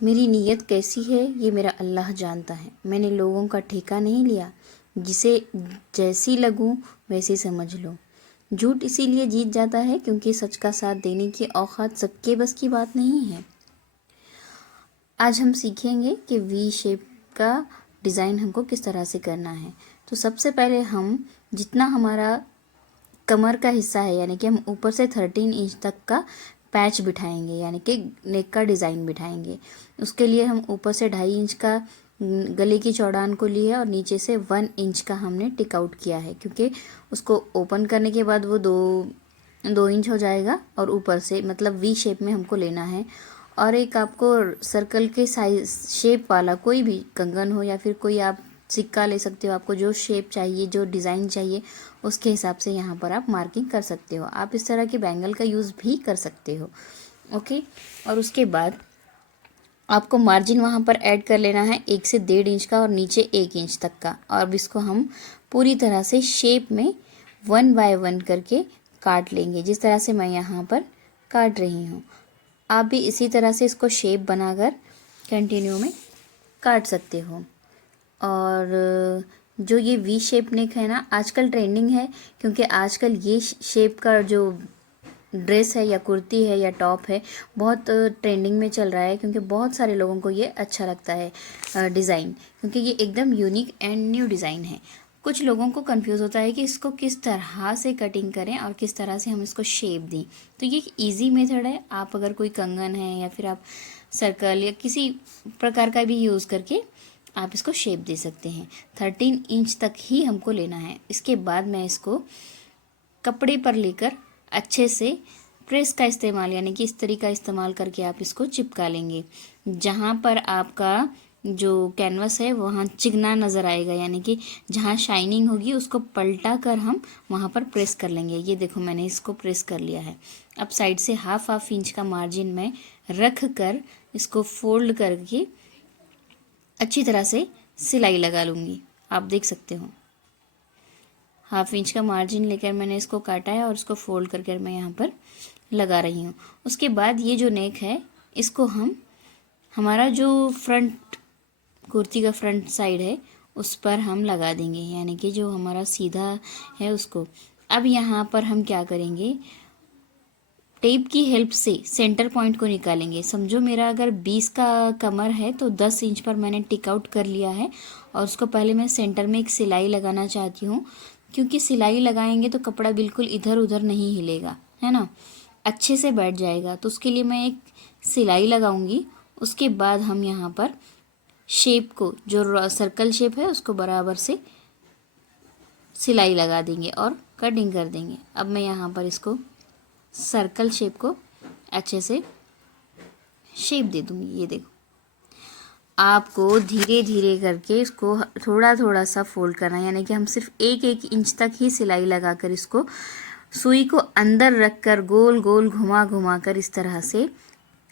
मेरी नीयत कैसी है ये मेरा अल्लाह जानता है। मैंने लोगों का ठेका नहीं लिया, जिसे जैसी लगूं वैसी समझ लो। झूठ इसीलिए जीत जाता है क्योंकि सच का साथ देने की औकात सबके बस की बात नहीं है। आज हम सीखेंगे कि वी शेप का डिज़ाइन हमको किस तरह से करना है। तो सबसे पहले हम जितना हमारा कमर का हिस्सा है, यानी कि हम ऊपर से 13 इंच तक का पैच बिठाएंगे, यानी कि नेक का डिज़ाइन बिठाएंगे। उसके लिए हम ऊपर से 2.5 इंच का गले की चौड़ान को लिए और नीचे से 1 इंच का हमने टिक आउट किया है, क्योंकि उसको ओपन करने के बाद वो 2 इंच हो जाएगा और ऊपर से मतलब वी शेप में हमको लेना है। और एक आपको सर्कल के साइज शेप वाला कोई भी कंगन हो या फिर कोई आप सिक्का ले सकते हो। आपको जो शेप चाहिए, जो डिज़ाइन चाहिए, उसके हिसाब से यहाँ पर आप मार्किंग कर सकते हो। आप इस तरह के बैंगल का यूज़ भी कर सकते हो। ओके, और उसके बाद आपको मार्जिन वहाँ पर ऐड कर लेना है 1 से 1.5 इंच का और नीचे 1 इंच तक का। और अब इसको हम पूरी तरह से शेप में 1 बाय 1 करके काट लेंगे, जिस तरह से मैं यहाँ पर काट रही हूँ। आप भी इसी तरह से इसको शेप बनाकर कंटिन्यू में काट सकते हो। और जो ये वी शेप नेक है ना, आजकल ट्रेंडिंग है, क्योंकि आजकल ये शेप का जो ड्रेस है या कुर्ती है या टॉप है, बहुत ट्रेंडिंग में चल रहा है, क्योंकि बहुत सारे लोगों को ये अच्छा लगता है डिज़ाइन, क्योंकि ये एकदम यूनिक एंड न्यू डिज़ाइन है। कुछ लोगों को कंफ्यूज होता है कि इसको किस तरह से कटिंग करें और किस तरह से हम इसको शेप दें। तो ये एक ईजी मेथड है। आप अगर कोई कंगन है या फिर आप सर्कल या किसी प्रकार का भी यूज़ करके आप इसको शेप दे सकते हैं। 13 इंच तक ही हमको लेना है। इसके बाद मैं इसको कपड़े पर लेकर अच्छे से प्रेस का इस्तेमाल, यानी कि इस्त्री का इस्तेमाल करके आप इसको चिपका लेंगे। जहाँ पर आपका जो कैनवस है वहाँ चिकना नज़र आएगा, यानी कि जहाँ शाइनिंग होगी उसको पलटा कर हम वहाँ पर प्रेस कर लेंगे। ये देखो, मैंने इसको प्रेस कर लिया है। अब साइड से हाफ इंच का मार्जिन में रख कर इसको फोल्ड करके अच्छी तरह से सिलाई लगा लूँगी। आप देख सकते हो, हाफ इंच का मार्जिन लेकर मैंने इसको काटा है और इसको फोल्ड करके मैं यहाँ पर लगा रही हूँ। उसके बाद ये जो नेक है, इसको हम हमारा जो फ्रंट कुर्ती का फ्रंट साइड है उस पर हम लगा देंगे, यानी कि जो हमारा सीधा है उसको। अब यहाँ पर हम क्या करेंगे, टेप की हेल्प से सेंटर पॉइंट को निकालेंगे। समझो मेरा अगर 20 का कमर है तो 10 इंच पर मैंने टिक आउट कर लिया है और उसको पहले मैं सेंटर में एक सिलाई लगाना चाहती हूँ, क्योंकि सिलाई लगाएंगे तो कपड़ा बिल्कुल इधर उधर नहीं हिलेगा, है ना, अच्छे से बैठ जाएगा। तो उसके लिए मैं एक सिलाई लगाऊंगी। उसके बाद हम यहाँ पर शेप को, जो सर्कल शेप है, उसको बराबर से सिलाई लगा देंगे और कटिंग कर देंगे। अब मैं यहाँ पर इसको सर्कल शेप को अच्छे से शेप दे दूंगी। ये देखो, आपको धीरे धीरे करके इसको थोड़ा थोड़ा सा फोल्ड करना है, यानी कि हम सिर्फ 1 इंच तक ही सिलाई लगाकर इसको सुई को अंदर रखकर गोल गोल घुमा घुमा कर इस तरह से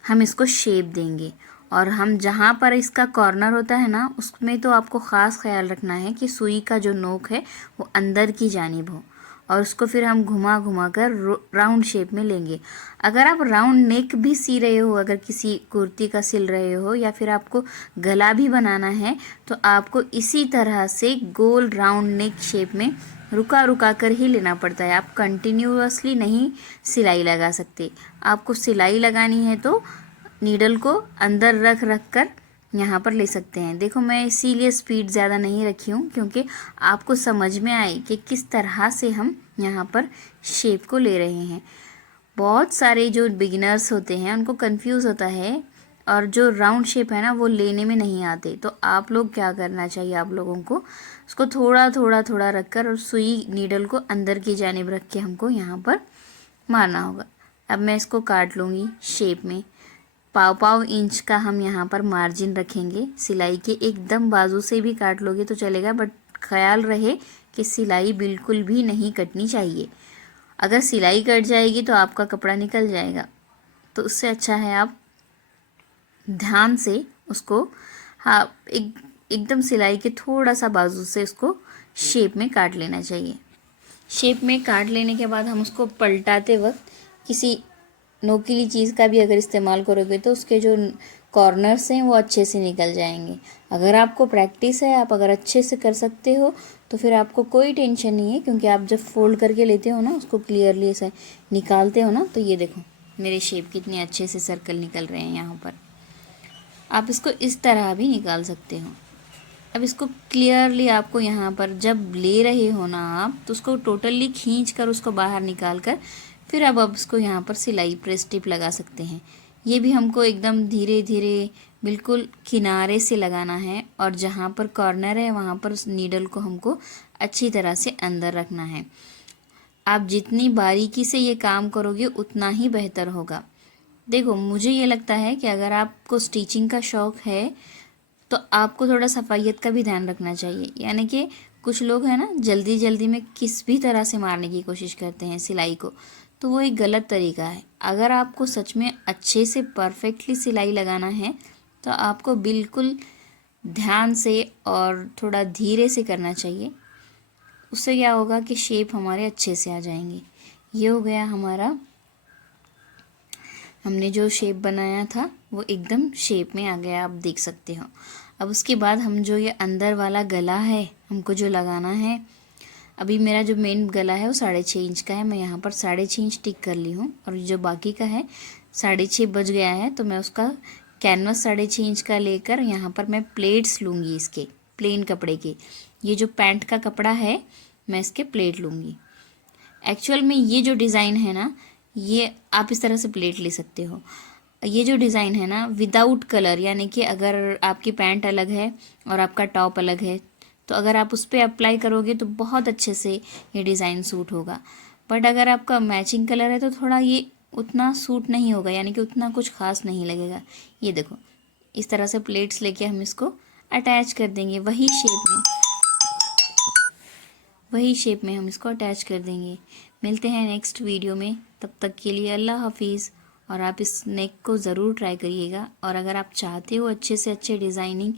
हम इसको शेप देंगे। और हम जहाँ पर इसका कॉर्नर होता है ना, उसमें तो आपको ख़ास ख्याल रखना है कि सुई का जो नोक है वो अंदर की जानिब हो, और उसको फिर हम घुमा घुमा कर राउंड शेप में लेंगे। अगर आप राउंड नेक भी सी रहे हो, अगर किसी कुर्ती का सिल रहे हो या फिर आपको गला भी बनाना है, तो आपको इसी तरह से गोल राउंड नेक शेप में रुका रुका कर ही लेना पड़ता है। आप कंटिन्यूअसली नहीं सिलाई लगा सकते। आपको सिलाई लगानी है तो नीडल को अंदर रख रख कर यहाँ पर ले सकते हैं। देखो, मैं इसीलिए स्पीड ज़्यादा नहीं रखी हूँ, क्योंकि आपको समझ में आए कि किस तरह से हम यहाँ पर शेप को ले रहे हैं। बहुत सारे जो बिगिनर्स होते हैं उनको कंफ्यूज होता है, और जो राउंड शेप है ना वो लेने में नहीं आते। तो आप लोग क्या करना चाहिए, आप लोगों को उसको थोड़ा थोड़ा थोड़ा रख कर और सुई नीडल को अंदर की जानिब रख के हमको यहाँ पर मारना होगा। अब मैं इसको काट लूँगी शेप में। पाव इंच का हम यहाँ पर मार्जिन रखेंगे सिलाई के। एकदम बाजू से भी काट लोगे तो चलेगा, बट ख्याल रहे कि सिलाई बिल्कुल भी नहीं कटनी चाहिए। अगर सिलाई कट जाएगी तो आपका कपड़ा निकल जाएगा। तो उससे अच्छा है आप ध्यान से उसको, हाँ, एकदम सिलाई के थोड़ा सा बाजू से उसको शेप में काट लेना चाहिए। शेप में काट लेने के बाद हम उसको पलटाते वक्त किसी नोकीली चीज़ का भी अगर इस्तेमाल करोगे तो उसके जो कॉर्नर्स हैं वो अच्छे से निकल जाएंगे। अगर आपको प्रैक्टिस है, आप अगर अच्छे से कर सकते हो तो फिर आपको कोई टेंशन नहीं है, क्योंकि आप जब फोल्ड करके लेते हो ना, उसको क्लियरली ऐसे निकालते हो ना, तो ये देखो मेरे शेप कितने अच्छे से सर्कल निकल रहे हैं यहाँ पर। आप इसको इस तरह भी निकाल सकते हो। अब इसको क्लियरली आपको यहाँ पर जब ले रहे हो ना आप, तो उसको टोटली खींच कर उसको बाहर निकाल कर फिर अब इसको यहाँ पर सिलाई प्रेस टिप लगा सकते हैं। ये भी हमको एकदम धीरे धीरे बिल्कुल किनारे से लगाना है, और जहाँ पर कॉर्नर है वहाँ पर उस नीडल को हमको अच्छी तरह से अंदर रखना है। आप जितनी बारीकी से ये काम करोगे उतना ही बेहतर होगा। देखो, मुझे ये लगता है कि अगर आपको स्टिचिंग का शौक़ है तो आपको थोड़ा सफाइयत का भी ध्यान रखना चाहिए। यानी कि कुछ लोग हैं ना, जल्दी जल्दी में किस भी तरह से मारने की कोशिश करते हैं सिलाई को, तो वो एक गलत तरीका है। अगर आपको सच में अच्छे से परफेक्टली सिलाई लगाना है तो आपको बिल्कुल ध्यान से और थोड़ा धीरे से करना चाहिए। उससे क्या होगा कि शेप हमारे अच्छे से आ जाएंगे। ये हो गया हमारा, हमने जो शेप बनाया था वो एकदम शेप में आ गया, आप देख सकते हो। अब उसके बाद हम जो ये अंदर वाला गला है हमको जो लगाना है, अभी मेरा जो मेन गला है वो 6.5 इंच का है। मैं यहाँ पर 6.5 इंच टिक कर ली हूँ, और जो बाकी का है 6.5 बज गया है, तो मैं उसका कैनवस 6.5 इंच का लेकर यहाँ पर मैं प्लेट्स लूँगी इसके, प्लेन कपड़े के। ये जो पैंट का कपड़ा है मैं इसके प्लेट लूँगी। एक्चुअल में ये जो डिज़ाइन है ना, ये आप इस तरह से प्लेट ले सकते हो। ये जो डिज़ाइन है ना विदाउट कलर, यानी कि अगर आपकी पैंट अलग है और आपका टॉप अलग है, तो अगर आप उस पर अप्लाई करोगे तो बहुत अच्छे से ये डिज़ाइन सूट होगा। बट अगर आपका मैचिंग कलर है तो थोड़ा ये उतना सूट नहीं होगा, यानी कि उतना कुछ खास नहीं लगेगा। ये देखो, इस तरह से प्लेट्स लेके हम इसको अटैच कर देंगे, वही शेप में हम इसको अटैच कर देंगे। मिलते हैं नेक्स्ट वीडियो में, तब तक के लिए अल्लाह हाफिज़। और आप इस नेक को ज़रूर ट्राई करिएगा, और अगर आप चाहते हो अच्छे से अच्छे डिज़ाइनिंग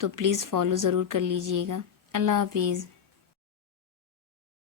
तो प्लीज़ फॉलो ज़रूर कर लीजिएगा। अल्लाह हाफिज़।